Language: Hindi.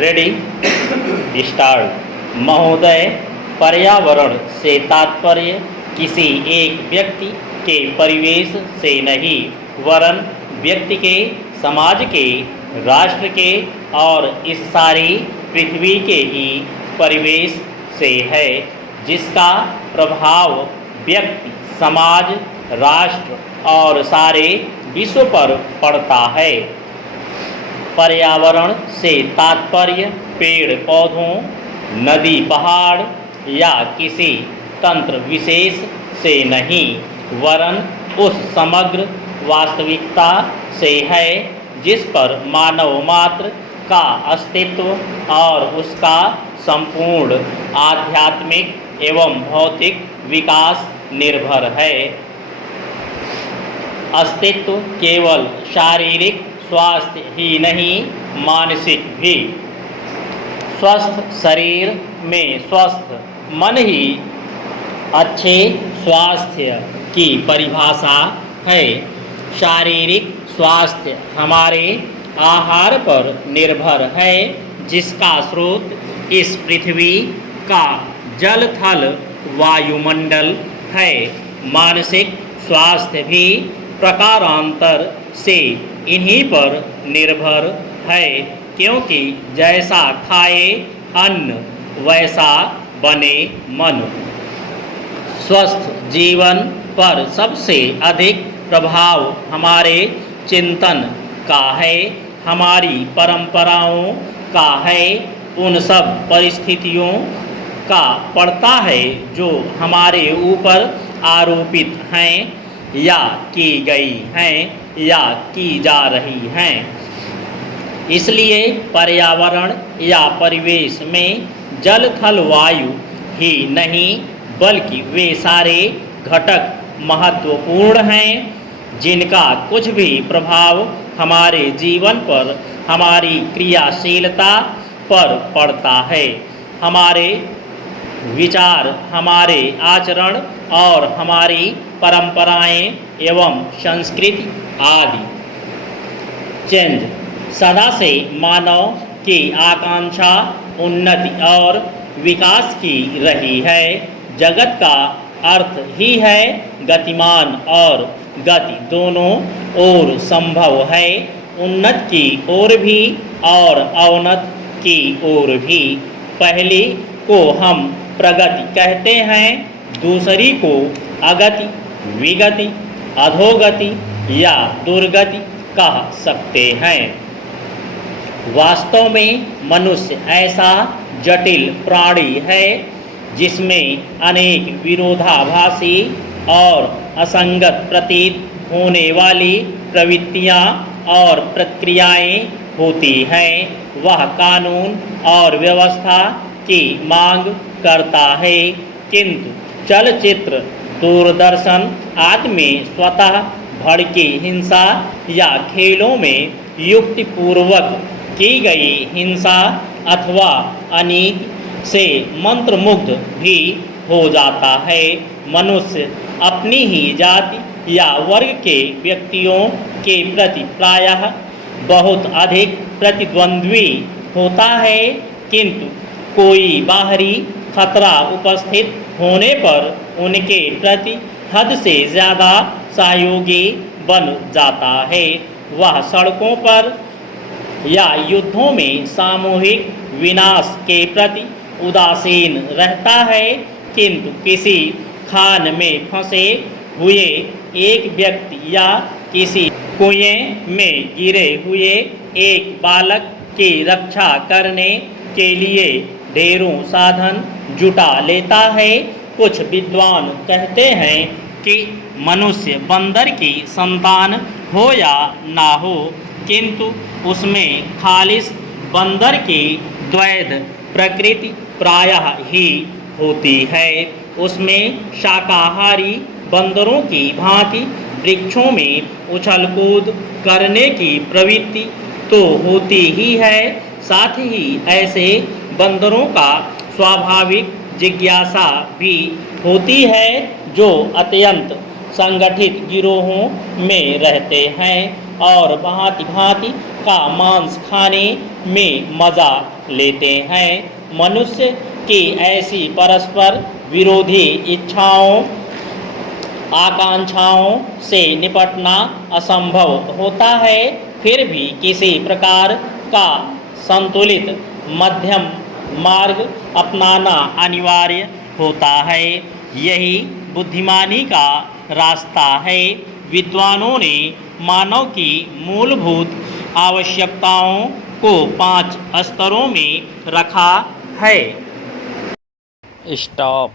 Ready start. महोदय, पर्यावरण से तात्पर्य किसी एक व्यक्ति के परिवेश से नहीं वरन व्यक्ति के, समाज के, राष्ट्र के और इस सारी पृथ्वी के ही परिवेश से है, जिसका प्रभाव व्यक्ति, समाज, राष्ट्र और सारे विश्व पर पड़ता है। पर्यावरण से तात्पर्य पेड़ पौधों, नदी पहाड़ या किसी तंत्र विशेष से नहीं वरन उस समग्र वास्तविकता से है जिस पर मानव मात्र का अस्तित्व और उसका संपूर्ण आध्यात्मिक एवं भौतिक विकास निर्भर है। अस्तित्व केवल शारीरिक स्वास्थ्य ही नहीं, मानसिक भी। स्वस्थ शरीर में स्वस्थ मन ही अच्छे स्वास्थ्य की परिभाषा है। शारीरिक स्वास्थ्य हमारे आहार पर निर्भर है, जिसका स्रोत इस पृथ्वी का जल थल वायुमंडल है। मानसिक स्वास्थ्य भी प्रकारांतर से इन्हीं पर निर्भर है, क्योंकि जैसा खाए अन्न वैसा बने मन। स्वस्थ जीवन पर सबसे अधिक प्रभाव हमारे चिंतन का है, हमारी परंपराओं का है, उन सब परिस्थितियों का पड़ता है जो हमारे ऊपर आरोपित हैं या की गई हैं या की जा रही हैं। इसलिए पर्यावरण या परिवेश में जल थल वायु ही नहीं बल्कि वे सारे घटक महत्वपूर्ण हैं जिनका कुछ भी प्रभाव हमारे जीवन पर, हमारी क्रियाशीलता पर पड़ता है। हमारे विचार, हमारे आचरण और हमारी परंपराएं एवं संस्कृति आदि। चेंज सदा से मानव की आकांक्षा उन्नति और विकास की रही है। जगत का अर्थ ही है गतिमान और गति दोनों ओर संभव है, उन्नत की ओर भी और अवनत की ओर भी। पहली को हम प्रगति कहते हैं, दूसरी को अगति, विगति, अधोगति या दुर्गति कह सकते हैं। वास्तव में मनुष्य ऐसा जटिल प्राणी है जिसमें अनेक विरोधाभासी और असंगत प्रतीत होने वाली प्रवृत्तियां और प्रक्रियाएं होती हैं। वह कानून और व्यवस्था की मांग करता है, किंतु चलचित्र, दूरदर्शन आदि में स्वतः भड़की हिंसा या खेलों में युक्तिपूर्वक की गई हिंसा अथवा अनीति से मंत्रमुग्ध भी हो जाता है। मनुष्य अपनी ही जाति या वर्ग के व्यक्तियों के प्रति प्रायः बहुत अधिक प्रतिद्वंद्वी होता है, किंतु कोई बाहरी खतरा उपस्थित होने पर उनके प्रति हद से ज़्यादा सहयोगी बन जाता है। वह सड़कों पर या युद्धों में सामूहिक विनाश के प्रति उदासीन रहता है, किंतु किसी खान में फंसे हुए एक व्यक्ति या किसी कुएं में गिरे हुए एक बालक की रक्षा करने के लिए ढेरों साधन जुटा लेता है। कुछ विद्वान कहते हैं कि मनुष्य बंदर की संतान हो या ना हो, किंतु उसमें खालिस बंदर की द्वैध प्रकृति प्रायः ही होती है। उसमें शाकाहारी बंदरों की भांति वृक्षों में उछल कूद करने की प्रवृत्ति तो होती ही है, साथ ही ऐसे बंदरों का स्वाभाविक जिज्ञासा भी होती है जो अत्यंत संगठित गिरोहों में रहते हैं। और भांति भांति का मांस खाने में मजा लेते हैं। मनुष्य की ऐसी परस्पर विरोधी इच्छाओं आकांक्षाओं से निपटना असंभव होता है, फिर भी किसी प्रकार का संतुलित मध्यम मार्ग अपनाना अनिवार्य होता है। यही बुद्धिमानी का रास्ता है। विद्वानों ने मानव की मूलभूत आवश्यकताओं को 5 स्तरों में रखा है। स्टॉप।